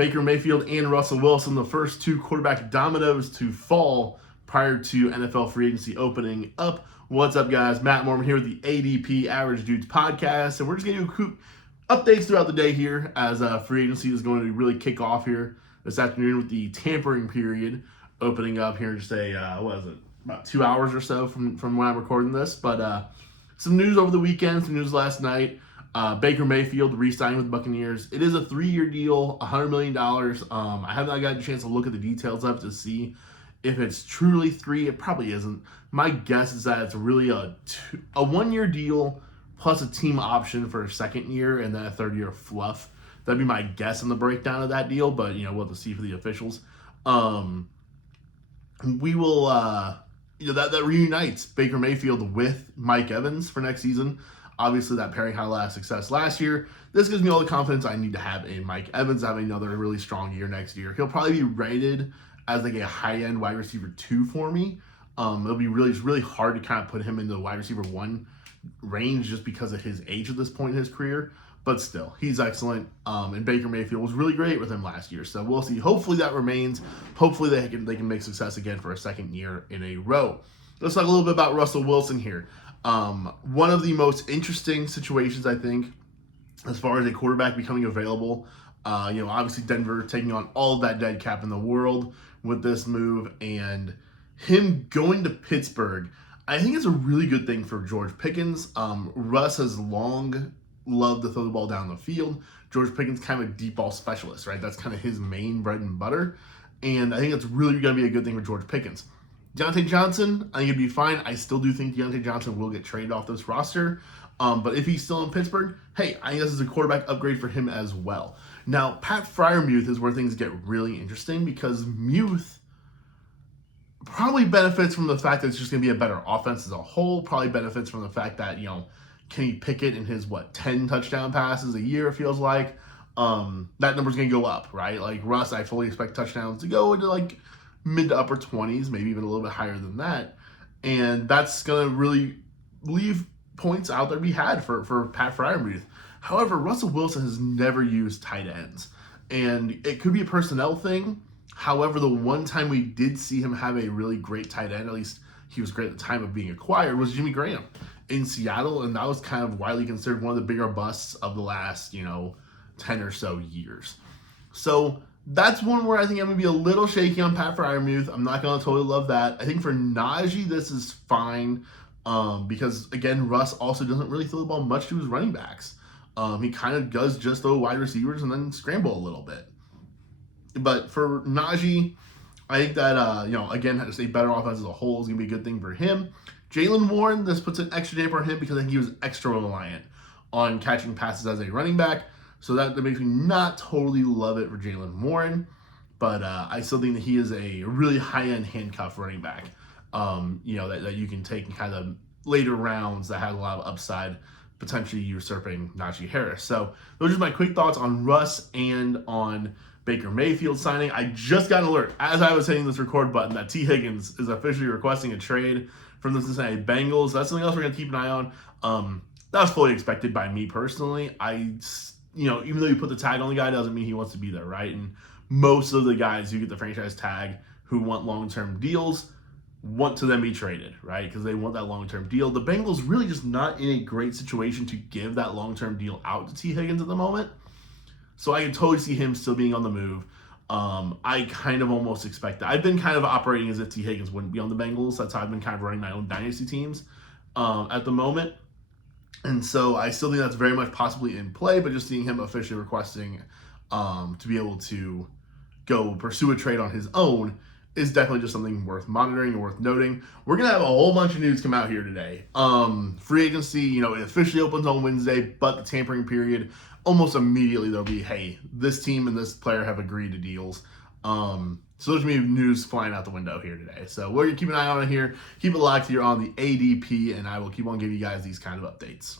Baker Mayfield and Russell Wilson, the first two quarterback dominoes to fall prior to NFL free agency opening up. What's up, guys? Matt Mormann here with the ADP Average Dudes podcast, and we're just going to do quick updates throughout the day here as free agency is going to really kick off here this afternoon with the tampering period opening up here in just about 2 hours or so from when I'm recording this. But some news over the weekend, some news last night. Baker Mayfield re-signing with the Buccaneers. It is a 3-year deal, $100 million. I have not gotten a chance to look at the details of it to see if it's truly 3. It probably isn't. My guess is that it's really a 1-year deal plus a team option for a second year and then a third year fluff. That'd be my guess on the breakdown of that deal, but we'll have to see for the officials. We will, that reunites Baker Mayfield with Mike Evans for next season. Obviously, that pairing had a lot of success last year. This gives me all the confidence I need to have in Mike Evans having another really strong year next year. He'll probably be rated as like a high-end wide receiver 2 for me. It'll be really hard to kind of put him into the wide receiver 1 range just because of his age at this point in his career. But still, he's excellent. And Baker Mayfield was really great with him last year. So we'll see. Hopefully that remains. Hopefully they can make success again for a second year in a row. Let's talk a little bit about Russell Wilson here. One of the most interesting situations, I think, as far as a quarterback becoming available. Obviously Denver taking on all of that dead cap in the world with this move, and him going to Pittsburgh. I think it's a really good thing for George Pickens. Russ has long loved to throw the ball down the field. George Pickens kind of a deep ball specialist, right? That's kind of his main bread and butter. And I think it's really going to be a good thing for George Pickens. Deontay Johnson, I think it'd be fine. I still do think Deontay Johnson will get traded off this roster. But if he's still in Pittsburgh, hey, I think this is a quarterback upgrade for him as well. Now, Pat Freiermuth is where things get really interesting because Muth probably benefits from the fact that it's just going to be a better offense as a whole. Probably benefits from the fact that, Kenny Pickett in his, 10 touchdown passes a year, it feels like. That number's going to go up, right? Like Russ, I fully expect touchdowns to go into, mid to upper 20s, maybe even a little bit higher than that. And that's going to really leave points out there to be had for Pat Freiermuth. However, Russell Wilson has never used tight ends. And it could be a personnel thing. However, the one time we did see him have a really great tight end, at least he was great at the time of being acquired, was Jimmy Graham in Seattle. And that was kind of widely considered one of the bigger busts of the last, 10 or so years. So that's one where I think I'm going to be a little shaky on Pat Freiermuth. I'm not going to totally love that. I think for Najee, this is fine because, again, Russ also doesn't really throw the ball much to his running backs. He kind of does just throw wide receivers and then scramble a little bit. But for Najee, I think that, again, just a better offense as a whole is going to be a good thing for him. Jaylen Warren, this puts an extra damper on him because I think he was extra reliant on catching passes as a running back. So that makes me not totally love it for Jaylen Warren. But I still think that he is a really high-end handcuff running back, that you can take in kind of later rounds that has a lot of upside, potentially usurping Najee Harris. So those are my quick thoughts on Russ and on Baker Mayfield signing. I just got an alert as I was hitting this record button that T. Higgins is officially requesting a trade from the Cincinnati Bengals. That's something else we're going to keep an eye on. That was fully expected by me personally. Even though you put the tag on the guy doesn't mean he wants to be there, right? And most of the guys who get the franchise tag who want long-term deals want to then be traded, right? Because they want that long-term deal. The Bengals really just not in a great situation to give that long-term deal out to T. Higgins at the moment. So I can totally see him still being on the move. I kind of almost expect that. I've been kind of operating as if T. Higgins wouldn't be on the Bengals. That's how I've been kind of running my own dynasty teams at the moment. And so I still think that's very much possibly in play, but just seeing him officially requesting to be able to go pursue a trade on his own is definitely just something worth monitoring and worth noting. We're going to have a whole bunch of news come out here today. Free agency, it officially opens on Wednesday, but the tampering period, almost immediately there'll be, hey, this team and this player have agreed to deals. So there's going to be news flying out the window here today. So we're going to keep an eye on it here. Keep it locked here on the ADP, and I will keep on giving you guys these kind of updates.